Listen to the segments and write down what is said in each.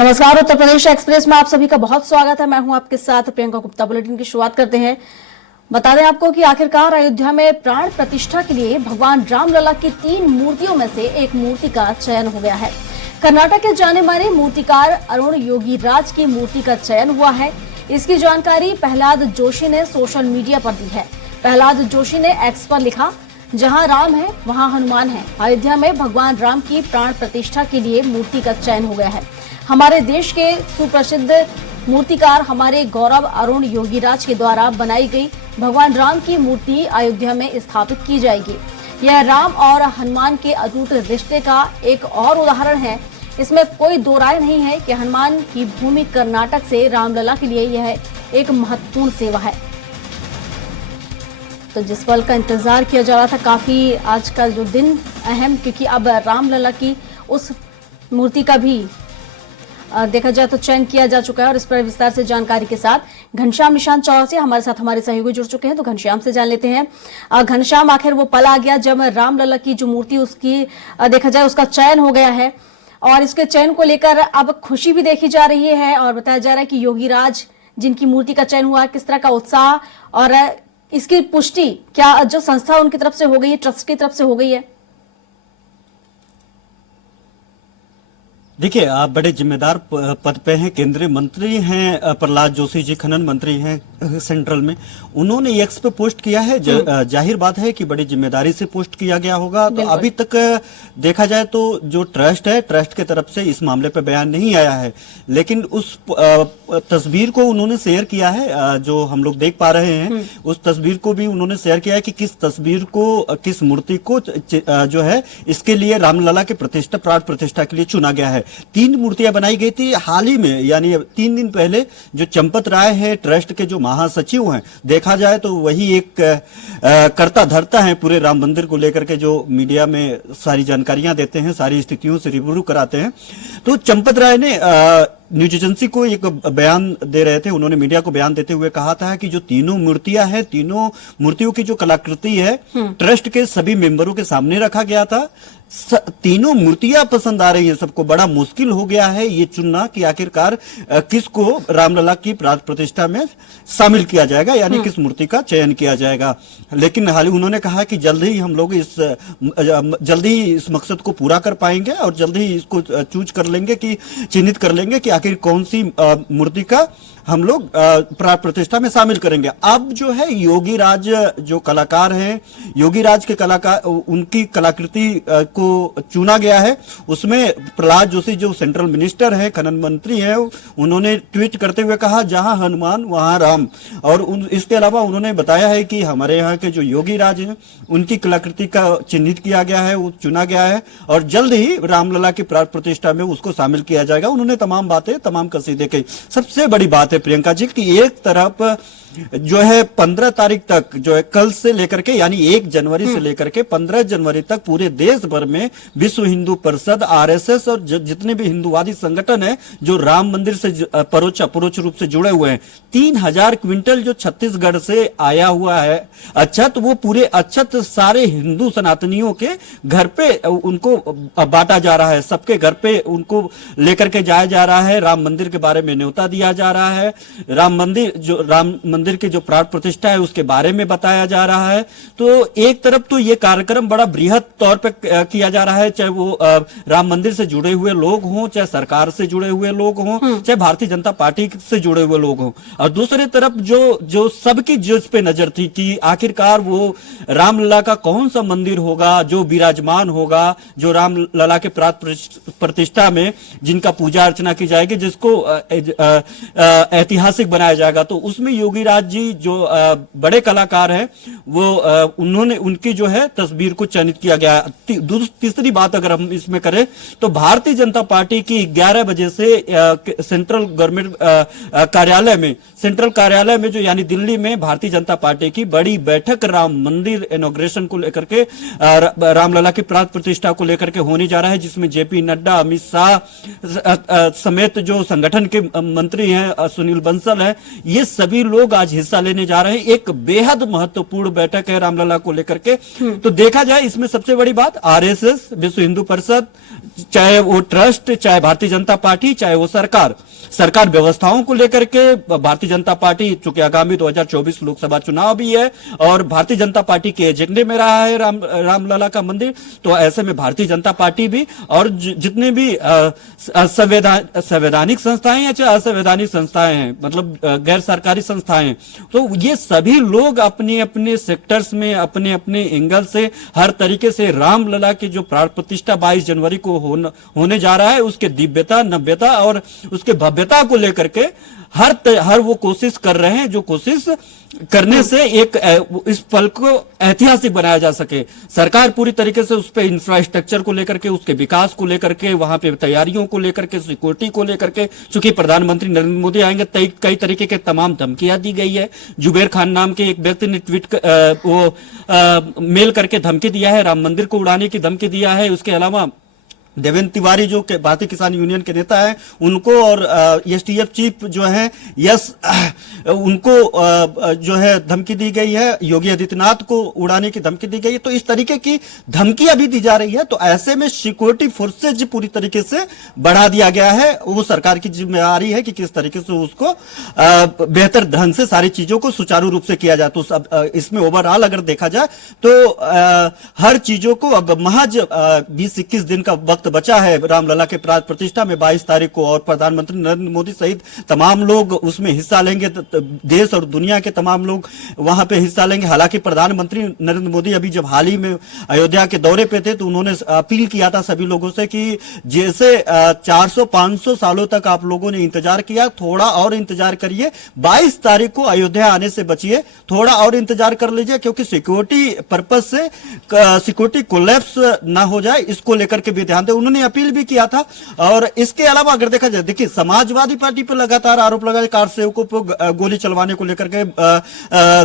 नमस्कार। उत्तर प्रदेश एक्सप्रेस में आप सभी का बहुत स्वागत है। मैं हूं आपके साथ प्रियंका गुप्ता। बुलेटिन की शुरुआत करते हैं। बता दें आपको कि आखिरकार अयोध्या में प्राण प्रतिष्ठा के लिए भगवान रामलला की 3 मूर्तियों में से एक मूर्ति का चयन हो गया है। कर्नाटक के जाने माने मूर्तिकार अरुण योगीराज की मूर्ति का चयन हुआ है। इसकी जानकारी प्रहलाद जोशी ने सोशल मीडिया पर दी है। प्रहलाद जोशी ने एक्स पर लिखा, जहां राम है वहां हनुमान है। अयोध्या में भगवान राम की प्राण प्रतिष्ठा के लिए मूर्ति का चयन हो गया है। हमारे देश के सुप्रसिद्ध मूर्तिकार हमारे गौरव अरुण योगीराज के द्वारा बनाई गई भगवान राम की मूर्ति अयोध्या में स्थापित की जाएगी। यह राम और हनुमान के अटूट रिश्ते का एक और उदाहरण है। इसमें कोई दो राय नहीं है कि हनुमान की भूमि कर्नाटक से रामलला के लिए यह एक महत्वपूर्ण सेवा है। तो जिस पल का इंतजार किया जा रहा था, काफी आज का जो दिन अहम, क्योंकि अब रामलला की उस मूर्ति का भी देखा जाए तो चयन किया जा चुका है। और इस पर विस्तार से जानकारी के साथ घनश्याम निशांत चौरसिया हमारे साथ हमारे सहयोगी जुड़ चुके हैं। तो घनश्याम से जान लेते हैं। घनश्याम, आखिर वो पल आ गया जब रामलला की जो मूर्ति उसकी देखा जाए उसका चयन हो गया है, और इसके चयन को लेकर अब खुशी भी देखी जा रही है और बताया जा रहा है कि योगीराज जिनकी मूर्ति का चयन हुआ, किस तरह का उत्साह और इसकी पुष्टि क्या जो संस्था उनकी तरफ से हो गई है, ट्रस्ट की तरफ से हो गई है? देखिए, आप बड़े जिम्मेदार पद पे हैं, केंद्रीय मंत्री हैं प्रहलाद जोशी जी, खनन मंत्री हैं सेंट्रल में। उन्होंने एक्स पे पोस्ट किया है। जाहिर बात है कि बड़ी जिम्मेदारी से पोस्ट किया गया होगा। तो अभी तक देखा जाए तो जो ट्रस्ट है, ट्रस्ट की तरफ से इस मामले पे बयान नहीं आया है, लेकिन उस तस्वीर को उन्होंने शेयर किया है जो हम लोग देख पा रहे हैं। उस तस्वीर को भी उन्होंने शेयर किया है कि किस तस्वीर को, किस मूर्ति को जो है इसके लिए रामलला के प्रतिष्ठा, प्राण प्रतिष्ठा के लिए चुना गया है। 3 मूर्तियां बनाई गई थी हाल ही में, यानी 3 दिन पहले। जो चंपत राय है ट्रस्ट के जो महासचिव हैं, देखा जाए तो वही एक करता धरता है पूरे राम मंदिर को लेकर के, जो मीडिया में सारी जानकारियां देते हैं, सारी स्थितियों से रूबरू कराते हैं। तो चंपत राय ने न्यूज एजेंसी को एक बयान दे रहे थे। उन्होंने मीडिया को बयान देते हुए कहा था कि जो तीनों मूर्तियां हैं, तीनों मूर्तियों की जो कलाकृति है ट्रस्ट के सभी मेंबरों के सामने रखा गया था। तीनों मूर्तियां पसंद आ रही हैं सबको। बड़ा मुश्किल हो गया है ये चुनना कि आखिरकार किसको रामलला की प्राण प्रतिष्ठा में शामिल किया जाएगा, यानी किस मूर्ति का चयन किया जाएगा। लेकिन हाल ही उन्होंने कहा कि जल्द ही हम लोग जल्द ही इस मकसद को पूरा कर पाएंगे और जल्द ही इसको चूज कर लेंगे, कि चिन्हित कर लेंगे कि आखिर कौन सी मूर्ति का हम लोग प्राण प्रतिष्ठा में शामिल करेंगे। अब जो है योगीराज जो कलाकार हैं, योगीराज के कलाकार, उनकी कलाकृति को चुना गया है। उसमें प्रहलाद जोशी जो सेंट्रल मिनिस्टर है, खनन मंत्री है, उन्होंने ट्वीट करते हुए कहा, जहां हनुमान वहां राम। और इसके अलावा उन्होंने बताया है कि हमारे यहाँ के जो योगीराज हैं उनकी कलाकृति का चिन्हित किया गया है, वो चुना गया है और जल्द ही रामलला की प्राण प्रतिष्ठा में उसको शामिल किया जाएगा। उन्होंने तमाम बातें, तमाम कसीदे कही। सबसे बड़ी बात है प्रियंका जी कि एक तरफ जो है 15 तारीख तक, जो है कल से लेकर के, यानी 1 जनवरी से लेकर के 15 जनवरी तक पूरे देश भर में विश्व हिंदू परिषद, आरएसएस और जितने भी हिंदूवादी संगठन है जो राम मंदिर से परोक्ष रूप से जुड़े हुए हैं, 3000 क्विंटल जो छत्तीसगढ़ से आया हुआ है अक्षत, वो पूरे अक्षत सारे हिंदू सनातनियों के घर पे उनको बांटा जा रहा है। सबके घर पे उनको लेकर के जाया जा रहा है। राम मंदिर के बारे में न्योता दिया जा रहा है। राम मंदिर की जो प्राण प्रतिष्ठा है उसके बारे में बताया जा रहा है। तो एक तरफ तो ये कार्यक्रम बड़ा बृहद तौर पे किया जा रहा है, चाहे वो राम मंदिर से जुड़े हुए लोग हों, चाहे सरकार से जुड़े हुए लोग हों, चाहे भारतीय जनता पार्टी से जुड़े हुए लोग हों। और दूसरी तरफ जो सबकी जिस पे नजर थी कि आखिरकार वो रामलला का कौन सा मंदिर होगा जो विराजमान होगा, जो रामलला के प्राण प्रतिष्ठा में जिनका पूजा अर्चना की जाएगी, जिसको ऐतिहासिक बनाया जाएगा। तो उसमें योगीराज जी जो बड़े कलाकार हैं, वो उन्होंने, उनकी जो है तस्वीर को चयनित किया गया। तीसरी बात अगर हम इसमें करें तो भारतीय जनता पार्टी की 11 बजे से सेंट्रल गवर्नमेंट कार्यालय में, सेंट्रल कार्यालय में जो यानी दिल्ली में भारतीय जनता पार्टी की बड़ी बैठक राम मंदिर इनॉग्रेशन को लेकर के, रामलला की प्राण प्रतिष्ठा को लेकर के होने जा रहा है, जिसमें जेपी नड्डा, अमित शाह समेत जो संगठन के मंत्री हैं, सुनील बंसल हैं, ये सभी लोग आज हिस्सा लेने जा रहे हैं। एक बेहद महत्वपूर्ण बैठक है रामलला को लेकर के। तो देखा जाए इसमें सबसे बड़ी बात आरएसएस, विश्व हिंदू परिषद, चाहे वो ट्रस्ट, चाहे भारतीय जनता पार्टी, चाहे वो सरकार व्यवस्थाओं को लेकर के भारतीय जनता पार्टी, चूंकि आगामी 2024 लोकसभा चुनाव भी है और भारतीय जनता पार्टी के एजेंडे में रहा है रामलला का मंदिर, तो ऐसे में भारतीय जनता पार्टी भी और जितने भी संवैधानिक संस्थाएं या चाहे असंवैधानिक संस्थाएं हैं, मतलब गैर सरकारी संस्थाएं हैं, तो ये सभी लोग अपने अपने सेक्टर्स में अपने अपने एंगल से हर तरीके से रामलला की जो प्राण प्रतिष्ठा 22 जनवरी को होने जा रहा है उसके दिव्यता, नव्यता और उसके भव्यता को लेकर के हर वो कोशिश कर रहे हैं, जो कोशिश करने से इस पल को ऐतिहासिक बनाया जा सके। सरकार पूरी तरीके से उस पे इंफ्रास्ट्रक्चर को लेकर के, उसके विकास को लेकर के, वहां पे तैयारियों को लेकर के, सिक्योरिटी को लेकर के, चूंकि प्रधानमंत्री नरेंद्र मोदी आएंगे कई तरीके के तमाम धमकियां दी गई है। जुबेर खान नाम के एक व्यक्ति ने मेल करके धमकी दिया है, राम मंदिर को उड़ाने की धमकी दिया है। उसके अलावा देवेंद्र तिवारी जो भारतीय किसान यूनियन के नेता हैं, उनको और एसटीएफ चीफ जो है उनको जो है धमकी दी गई है, योगी आदित्यनाथ को उड़ाने की धमकी दी गई है। तो इस तरीके की धमकियां भी दी जा रही है। तो ऐसे में सिक्योरिटी फोर्सेज पूरी तरीके से बढ़ा दिया गया है। वो सरकार की जिम्मेदारी है कि किस तरीके से उसको बेहतर ढंग से सारी चीजों को सुचारू रूप से किया जाए। तो इसमें ओवरऑल अगर देखा जाए तो हर चीजों को अब महज 20-21 दिन का वक्त बचा है रामलला के प्राण प्रतिष्ठा में 22 तारीख को, और प्रधानमंत्री नरेंद्र मोदी सहित तमाम लोग उसमें हिस्सा लेंगे। देश और दुनिया के तमाम लोग वहां पे हिस्सा लेंगे। हालांकि प्रधानमंत्री नरेंद्र मोदी अभी जब हाल ही में अयोध्या के दौरे पे थे तो उन्होंने अपील किया था सभी लोगों से कि जैसे 400-500 सालों तक आप लोगों ने इंतजार किया, थोड़ा और इंतजार करिए, 22 तारीख को अयोध्या आने से बचिए, थोड़ा और इंतजार कर लीजिए, क्योंकि सिक्योरिटी पर्पज से सिक्योरिटी कोलैप्स ना हो जाए, इसको लेकर के भी ध्यान दे, उन्होंने अपील भी किया था। और इसके अलावा अगर देखा जाए, देखिए समाजवादी पार्टी पर लगातार आरोप लगा, कार सेवकों पर गोली चलवाने को लेकर के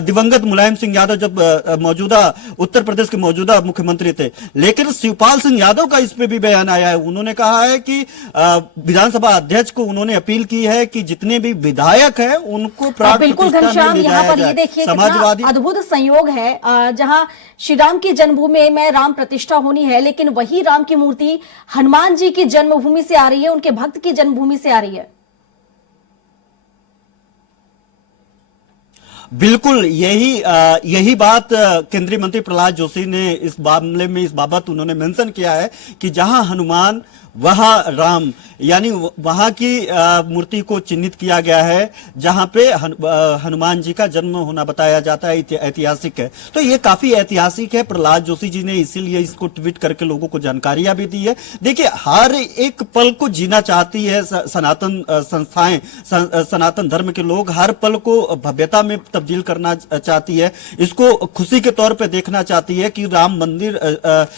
दिवंगत मुलायम सिंह यादव जब मौजूदा उत्तर प्रदेश के मौजूदा मुख्यमंत्री थे, लेकिन शिवपाल सिंह यादव का इस पे भी बयान आया है। उन्होंने कहा है कि विधानसभा अध्यक्ष को उन्होंने अपील की है कि जितने भी विधायक हैं उनको प्राण बिल्कुल घनश्याम, यहाँ पर ये देखिए समाजवादी अद्भुत संयोग है, जहां श्री राम की जन्मभूमि में राम प्रतिष्ठा होनी है, लेकिन वही राम की मूर्ति हनुमान जी की जन्मभूमि से आ रही है, उनके भक्त की जन्मभूमि से आ रही है। बिल्कुल यही बात केंद्रीय मंत्री प्रहलाद जोशी ने इस मामले में इस बाबत उन्होंने मेंशन किया है कि जहां हनुमान वहां राम, यानी वहां की मूर्ति को चिन्हित किया गया है जहां पे हनुमान जी का जन्म होना बताया जाता है, ऐतिहासिक है। तो ये काफी ऐतिहासिक है। प्रहलाद जोशी जी ने इसीलिए इसको ट्वीट करके लोगों को जानकारियां भी दी है। देखिए हर एक पल को जीना चाहती है सनातन संस्थाएं, सनातन धर्म के लोग हर पल को भव्यता में तब्दील करना चाहती है, इसको खुशी के तौर पे देखना चाहती है कि राम मंदिर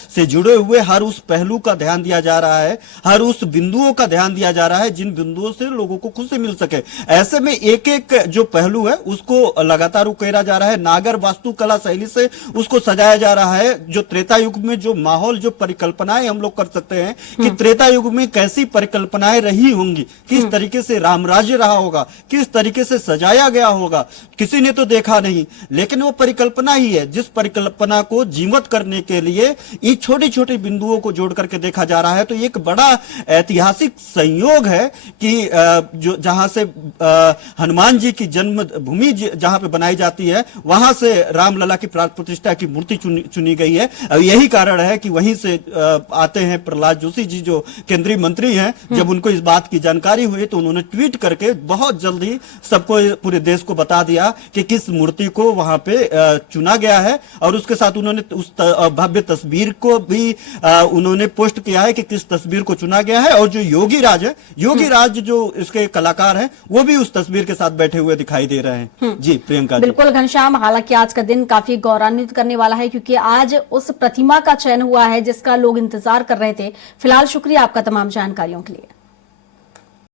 से जुड़े हुए हर उस पहलू का ध्यान दिया जा रहा है, हर उस बिंदुओं का ध्यान दिया जा रहा है जिन बिंदुओं से लोगों को खुशी मिल सके। ऐसे में एक एक जो पहलू है उसको लगातार उकेरा जा रहा है, नागर वास्तुकला शैली से उसको सजाया जा रहा है। जो त्रेता युग में जो माहौल, जो परिकल्पनाएं हम लोग कर सकते हैं कि त्रेता युग में कैसी परिकल्पनाएं रही होंगी, किस तरीके से रामराज्य रहा होगा, किस तरीके से सजाया गया होगा, किसी ने तो देखा नहीं, लेकिन वो परिकल्पना ही है। जिस परिकल्पना को जीवित करने के लिए ये छोटी छोटी बिंदुओं को जोड़ करके देखा जा रहा है। तो एक बड़ा ऐतिहासिक संयोग है कि जो जहां से हनुमान जी की जन्मभूमि जहां पे बनाई जाती है, वहां से रामलला की प्राण प्रतिष्ठा की मूर्ति चुनी गई है। यही कारण है कि वहीं से आते हैं प्रहलाद जोशी जी जो केंद्रीय मंत्री हैं। जब उनको इस बात की जानकारी हुई तो उन्होंने ट्वीट करके बहुत जल्दी सबको, पूरे देश को बता दिया कि किस मूर्ति को वहां पे चुना गया है। और उसके साथ उन्होंने उस भव्य तस्वीर को भी उन्होंने पोस्ट किया है कि किस तस्वीर को चुना गया है। और जो योगी राज है, योगी राज जो इसके कलाकार हैं, वो भी उस तस्वीर के साथ बैठे हुए दिखाई दे रहे हैं। जी प्रियंका, बिल्कुल घनश्याम, हालांकि आज का दिन काफी गौरवान्वित करने वाला है क्योंकि आज उस प्रतिमा का चयन हुआ है जिसका लोग इंतजार कर रहे थे। फिलहाल शुक्रिया आपका तमाम जानकारियों के लिए।